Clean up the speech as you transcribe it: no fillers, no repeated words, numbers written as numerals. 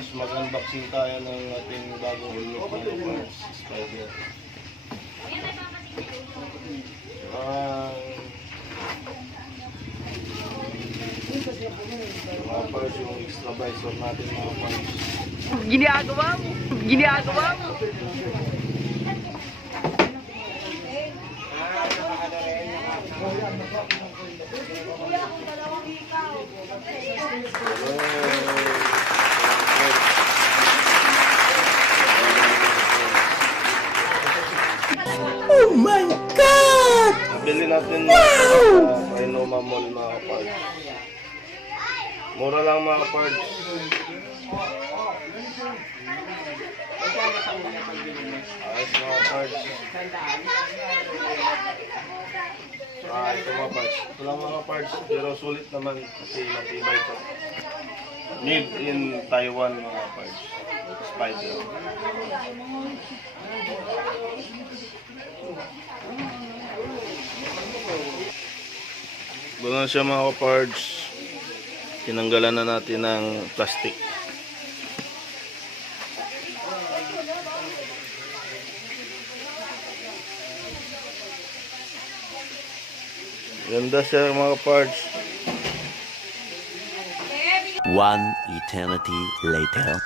parts, mag-unboxing tayo ng ating bagong ulot mga parts, Spyder. Mga parts, yung extra visor natin mga parts. Ginagawa mo! Ginagawa mo! Oh my God! Nabili natin sa Renoma Mall mga parts. Mura lang mga parts. Ayos mga parts. Ito mga parts. Ito lang mga parts. Pero sulit naman kasi matibay ito. Made in Taiwan mga parts. Spyder. Ganun siya mga parts. Tinanggalan na natin ng plastic. Ganda siya mga parts. One eternity later.